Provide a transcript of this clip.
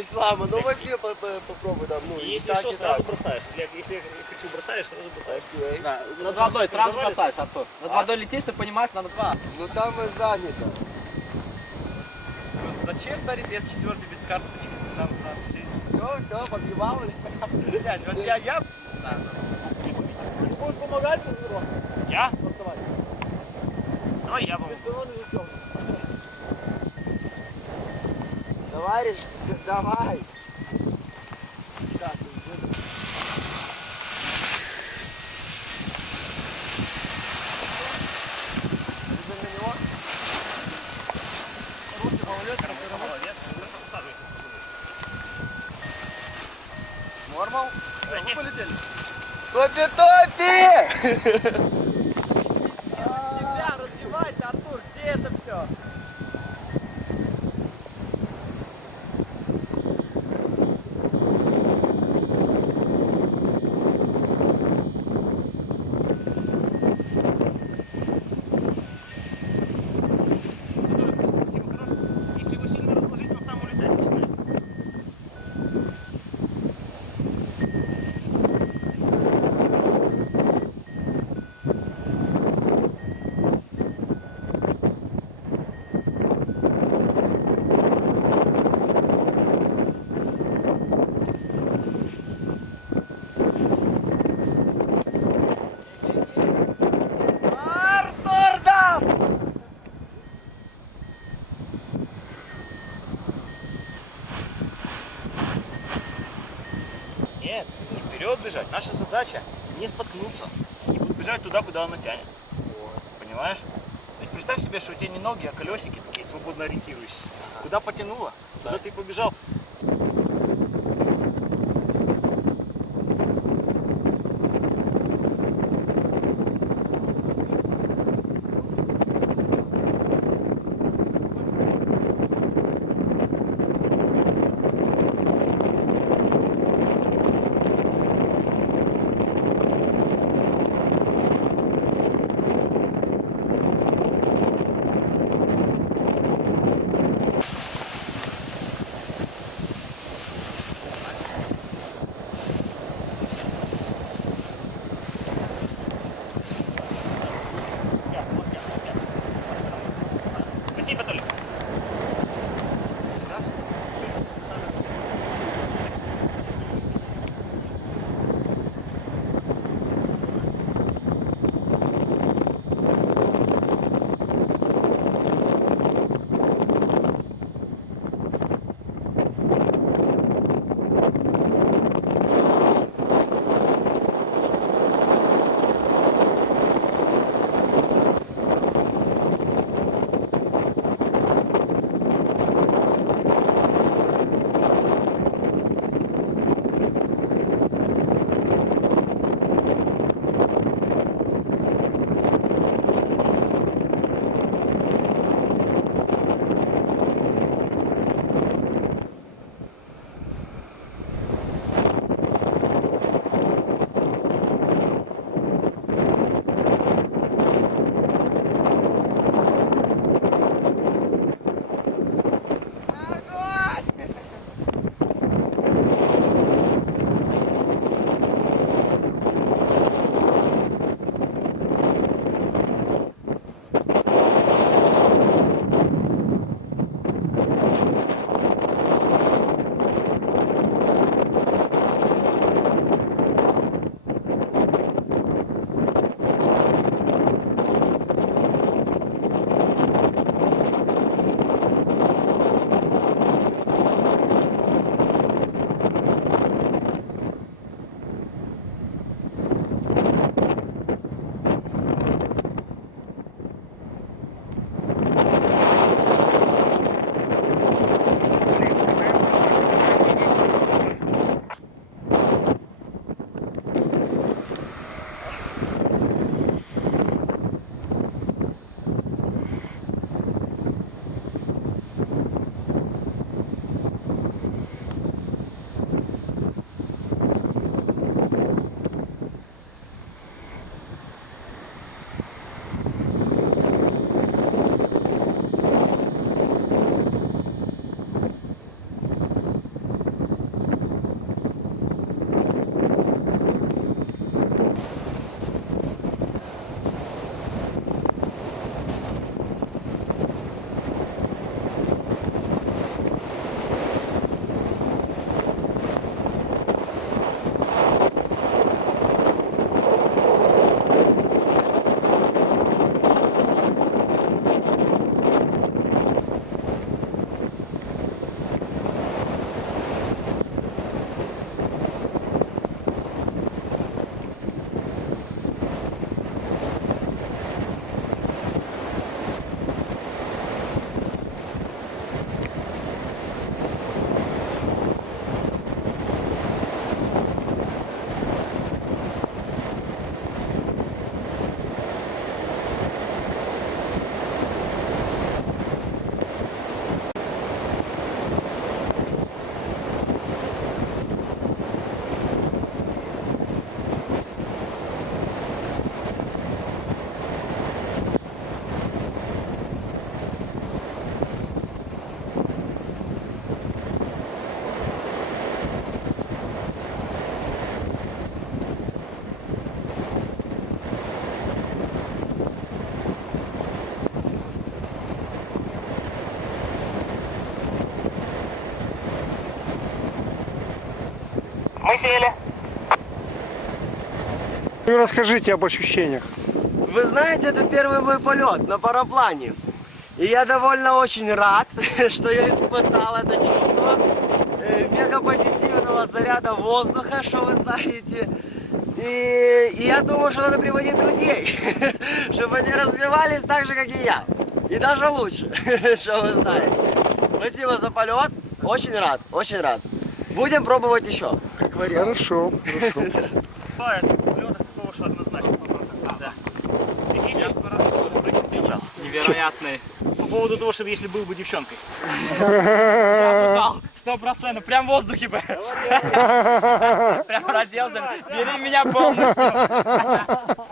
ислама. Ну возьми, по- по- попробуй там, ну, И и если так, что, и сразу бросаешь. Если, если я хочу бросаешь, сразу бросаешь. Окей. Да, над водой сразу бросаешь, Артур. Над водой летишь, ты понимаешь, надо два. Ну там и занято. Зачем дарить если четвертый без карточки? Там, там, Все, все, подъебал. блядь, вот я, я... Ты будешь помогать? Я? Доставай. Давай я или Тёма? Товарищ, давай. Так. Нормал? Все, мы полетели. Топи-топи! вперед бежать. Наша задача не споткнуться. И вот бежать туда, куда оно тянет. Понимаешь? То есть представь себе, что у тебя не ноги, а колесики такие свободно ориентирующиеся. Куда потянуло, туда ты и побежал. Мы сели. Ну, расскажите об ощущениях. Вы знаете, это первый мой полет на параплане. И я довольно очень рад, что я испытал это чувство э, мега позитивного заряда воздуха, что вы знаете. И, и я думаю, что надо приводить друзей, чтобы они развивались так же, как и я. И даже лучше, что вы знаете. Спасибо за полет. Очень рад, очень рад. Будем пробовать еще, как вариант. Хорошо, хорошо. Бывает полета такого, что однозначно. Да. Прикиньте, Да. Невероятный. По поводу того, чтобы если был бы девчонкой. Сто процентов. Прям в воздухе бы. Прям разделся. Бери меня полностью.